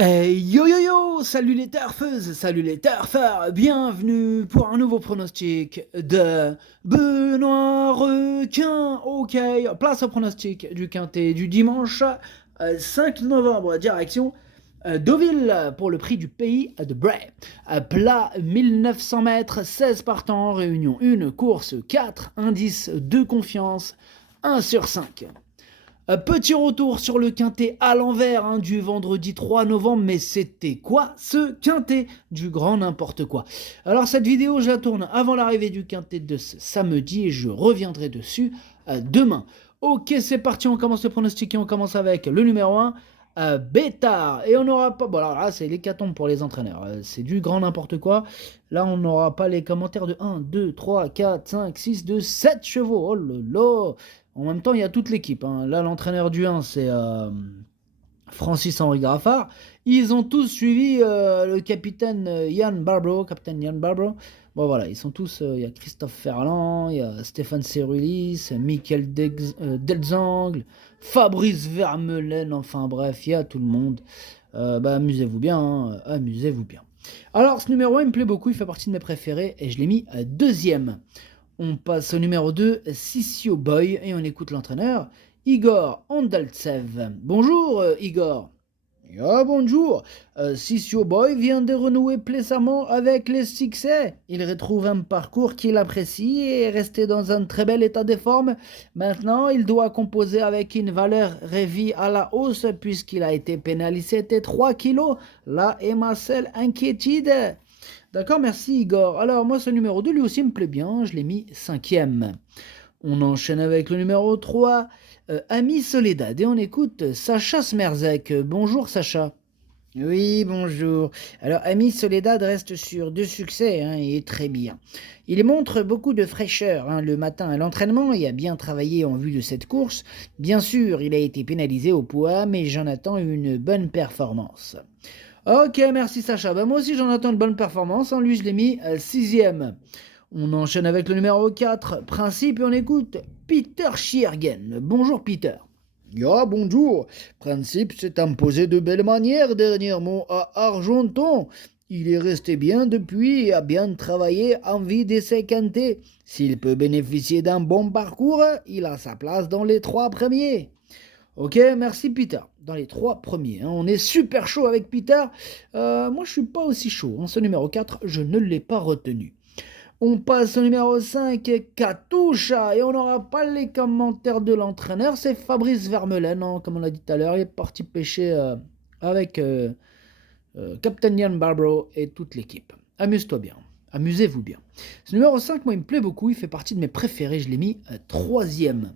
Hey yo yo yo, salut les turfeuses, salut les turfeurs, bienvenue pour un nouveau pronostic de Benoît Requin. Ok, place au pronostic du quintet du dimanche 5 novembre, direction Deauville pour le prix du pays de Bray. Plat 1900 mètres, 16 partants, réunion 1, course 4, indice de confiance 1 sur 5. Petit retour sur le quintet à l'envers du vendredi 3 novembre, mais c'était quoi ce quintet du grand n'importe quoi. Alors cette vidéo, je la tourne avant l'arrivée du quintet de ce samedi et je reviendrai dessus demain. Ok, c'est parti, on commence le pronostiquer, on commence avec le numéro 1, Bétard. Et on n'aura pas... Bon alors là, c'est l'hécatombe pour les entraîneurs, c'est du grand n'importe quoi. Là, on n'aura pas les commentaires de 1, 2, 3, 4, 5, 6, de 7 chevaux. Oh là là. En même temps, il y a toute l'équipe. Là, l'entraîneur du 1, c'est Francis-Henri Graffard. Ils ont tous suivi le capitaine Yann Barbro. Bon, voilà, ils sont tous. Il y a Christophe Ferland, il y a Stéphane Cerulis, Michael Delzangle, Fabrice Vermeulen. Enfin, bref, il y a tout le monde. Amusez-vous bien, amusez-vous bien. Alors, ce numéro 1, il me plaît beaucoup. Il fait partie de mes préférés et je l'ai mis deuxième. On passe au numéro 2, Sissio Boy, et on écoute l'entraîneur, Igor Andaltsev. Bonjour Igor. Ah, bonjour. Sissio Boy vient de renouer plaisamment avec les succès. Il retrouve un parcours qu'il apprécie et est resté dans un très bel état de forme. Maintenant, il doit composer avec une valeur revue à la hausse puisqu'il a été pénalisé de 3 kilos. Là est ma seule inquiétude. D'accord, merci Igor. Alors moi ce numéro 2 lui aussi me plaît bien, je l'ai mis cinquième. On enchaîne avec le numéro 3, Ami Soledad, et on écoute Sacha Smerzek. Bonjour Sacha. Oui, bonjour. Alors, Ami Soledad reste sur deux succès et très bien. Il montre beaucoup de fraîcheur le matin à l'entraînement et a bien travaillé en vue de cette course. Bien sûr, il a été pénalisé au poids, mais j'en attends une bonne performance. Ok, merci Sacha. Moi aussi j'en attends une bonne performance. Lui je l'ai mis sixième. On enchaîne avec le numéro 4, Principe, et on écoute Peter Schiergen. Bonjour Peter. Ah, bonjour. Principe s'est imposé de belle manière dernièrement à Argenton. Il est resté bien depuis et a bien travaillé en vue de ses quintés. S'il peut bénéficier d'un bon parcours, il a sa place dans les 3 premiers. Ok, merci Peter. Dans les 3 premiers, on est super chaud avec Peter. Moi je suis pas aussi chaud. Ce numéro 4, je ne l'ai pas retenu. On passe au numéro 5, Katusha, et on n'aura pas les commentaires de l'entraîneur, c'est Fabrice Vermeulen, comme on l'a dit tout à l'heure, il est parti pêcher avec Captain Ian Barbro et toute l'équipe. Amuse-toi bien, amusez-vous bien. Ce numéro 5, moi il me plaît beaucoup, il fait partie de mes préférés, je l'ai mis troisième.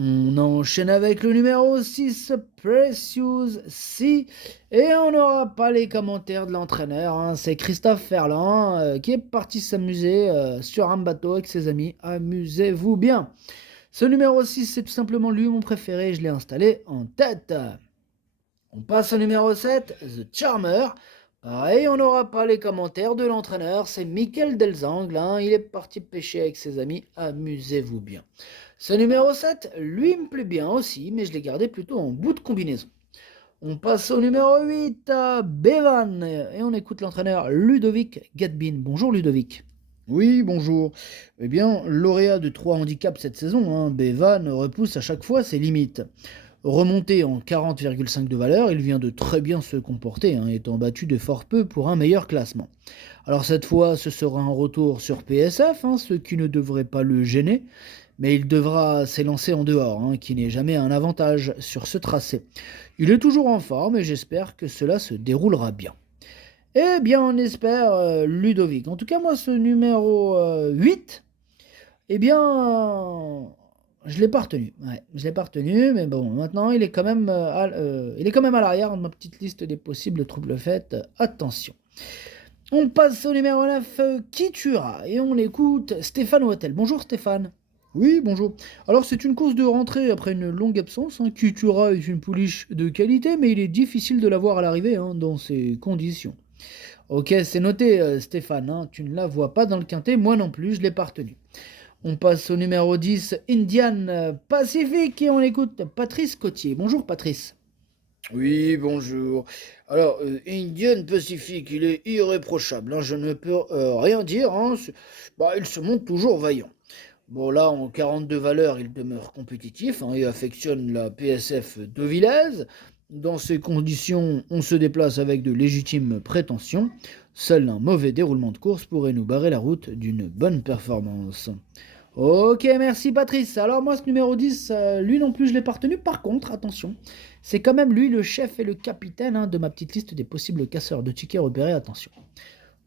On enchaîne avec le numéro 6, Precious Sea. Et on n'aura pas les commentaires de l'entraîneur. C'est Christophe Ferland qui est parti s'amuser sur un bateau avec ses amis. Amusez-vous bien. Ce numéro 6, c'est tout simplement lui mon préféré. Je l'ai installé en tête. On passe au numéro 7, The Charmer. Pareil, on n'aura pas les commentaires de l'entraîneur, c'est Michael Delzangle, il est parti pêcher avec ses amis, amusez-vous bien. Ce numéro 7, lui me plaît bien aussi, mais je l'ai gardé plutôt en bout de combinaison. On passe au numéro 8, Bevan, et on écoute l'entraîneur Ludovic Gadbin. Bonjour Ludovic. Oui, bonjour. Eh bien, lauréat de 3 handicaps cette saison, Bevan repousse à chaque fois ses limites. Remonté en 40,5 de valeur, il vient de très bien se comporter, étant battu de fort peu pour un meilleur classement. Alors cette fois, ce sera un retour sur PSF, ce qui ne devrait pas le gêner, mais il devra s'élancer en dehors, qui n'est jamais un avantage sur ce tracé. Il est toujours en forme et j'espère que cela se déroulera bien. Eh bien, on espère Ludovic. En tout cas, moi, ce numéro 8, eh bien, je ne l'ai pas retenu. Ouais, je l'ai pas retenu, mais bon, maintenant, il est quand même à l'arrière de ma petite liste des possibles troubles faits. Attention. On passe au numéro 9, Kitura, et on écoute Stéphane Wattel. Bonjour Stéphane. Oui, bonjour. Alors, c'est une course de rentrée après une longue absence. Kutura est une pouliche de qualité, mais il est difficile de la voir à l'arrivée dans ces conditions. Ok, c'est noté Stéphane, tu ne la vois pas dans le quintet, moi non plus, je l'ai pas retenu. On passe au numéro 10, Indian Pacific, et on écoute Patrice Cotier. Bonjour Patrice. Oui, bonjour. Alors, Indian Pacific, il est irréprochable, hein, je ne peux rien dire, hein, il se montre toujours vaillant. Bon, là, en 42 valeurs, il demeure compétitif, hein, et affectionne la PSF de Villaz. Dans ces conditions, on se déplace avec de légitimes prétentions. Seul un mauvais déroulement de course pourrait nous barrer la route d'une bonne performance. Ok, merci Patrice. Alors moi, ce numéro 10, lui non plus, je l'ai pas retenu. Par contre, attention, c'est quand même lui le chef et le capitaine, hein, de ma petite liste des possibles casseurs de tickets repérés. Attention.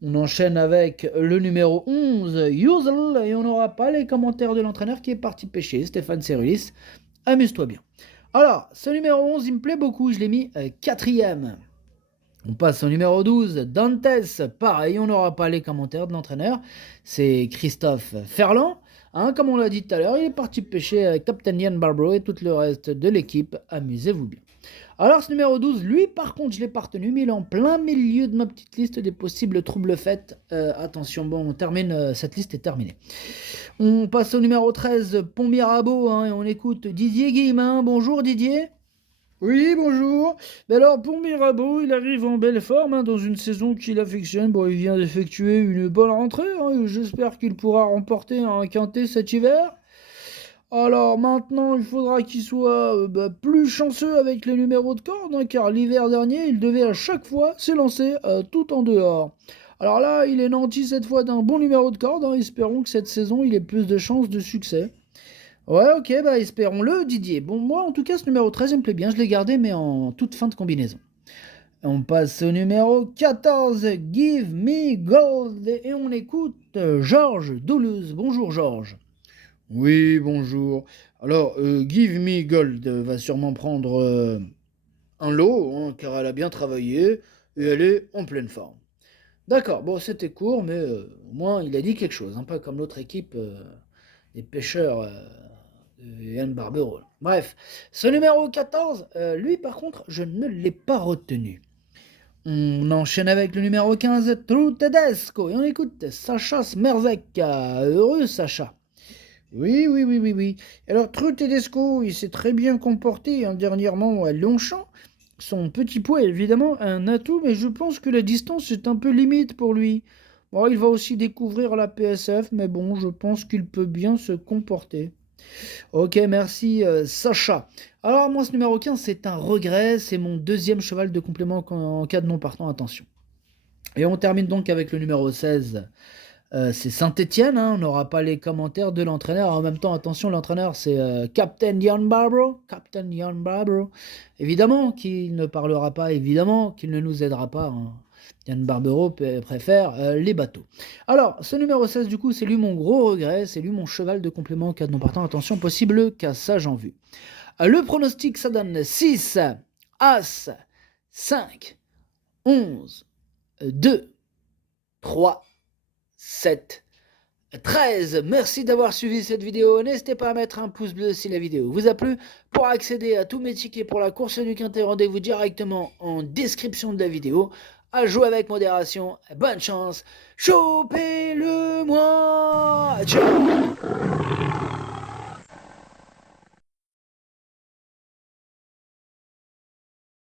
On enchaîne avec le numéro 11, Yuzl, et on n'aura pas les commentaires de l'entraîneur qui est parti pêcher, Stéphane Cerulis. Amuse-toi bien. Alors, ce numéro 11, il me plaît beaucoup, je l'ai mis quatrième. On passe au numéro 12, Dantes. Pareil, on n'aura pas les commentaires de l'entraîneur. C'est Christophe Ferland. Hein, comme on l'a dit tout à l'heure, il est parti pêcher avec Captain Ian Barbaro et tout le reste de l'équipe. Amusez-vous bien. Alors, ce numéro 12, lui, par contre, je ne l'ai pas retenu, mais il est en plein milieu de ma petite liste des possibles troubles faits. Attention, bon, on termine, cette liste est terminée. On passe au numéro 13, Pont Mirabeau, hein, et on écoute Didier Guillemin. Bonjour Didier. Oui, bonjour. Mais alors, pour Mirabeau, il arrive en belle forme, hein, dans une saison qu'il affectionne. Bon, il vient d'effectuer une bonne rentrée, hein, j'espère qu'il pourra remporter un quintet cet hiver. Alors maintenant, il faudra qu'il soit plus chanceux avec les numéros de corde, hein, car l'hiver dernier, il devait à chaque fois s'élancer tout en dehors. Alors là, il est nanti cette fois d'un bon numéro de corde, hein, espérons que cette saison, il ait plus de chances de succès. Ouais, ok, bah espérons-le, Didier. Bon, moi, en tout cas, ce numéro 13, il me plaît bien. Je l'ai gardé, mais en toute fin de combinaison. On passe au numéro 14, Give Me Gold. Et on écoute Georges Doulouse. Bonjour, Georges. Oui, bonjour. Alors, Give Me Gold va sûrement prendre un lot, hein, car elle a bien travaillé et elle est en pleine forme. D'accord, bon, c'était court, mais au moins, il a dit quelque chose. Hein, pas comme l'autre équipe des pêcheurs de Yann Barbero. Bref, ce numéro 14, lui, par contre, je ne l'ai pas retenu. On enchaîne avec le numéro 15, True Tedesco. Et on écoute Sacha Smerzek. Heureux, Sacha. Oui, oui, oui, oui, oui. Alors, True Tedesco, il s'est très bien comporté, hein, dernièrement à Longchamp. Son petit poids est évidemment un atout, mais je pense que la distance est un peu limite pour lui. Bon, il va aussi découvrir la PSF, mais bon, je pense qu'il peut bien se comporter. Ok, merci Sacha. Alors moi, ce numéro 15, c'est un regret, c'est mon deuxième cheval de complément en cas de non partant, attention. Et on termine donc avec le numéro 16. C'est Saint-Étienne, hein, on n'aura pas les commentaires de l'entraîneur. En même temps, attention, l'entraîneur c'est Captain Ian Barbaro. Captain Ian Barbaro. Évidemment qu'il ne parlera pas, évidemment qu'il ne nous aidera pas. Hein. Ian Barbaro préfère les bateaux. Alors, ce numéro 16, du coup, c'est lui mon gros regret. C'est lui mon cheval de complément en cas de non partant. Attention, possible cassage en vue. Le pronostic, ça donne 6, As, 5, 11, 2, 3, 7, 13. Merci d'avoir suivi cette vidéo. N'hésitez pas à mettre un pouce bleu si la vidéo vous a plu. Pour accéder à tous mes tickets pour la course du quintet, rendez-vous directement en description de la vidéo. À jouer avec modération. Bonne chance. Chopez-le moi. Ciao.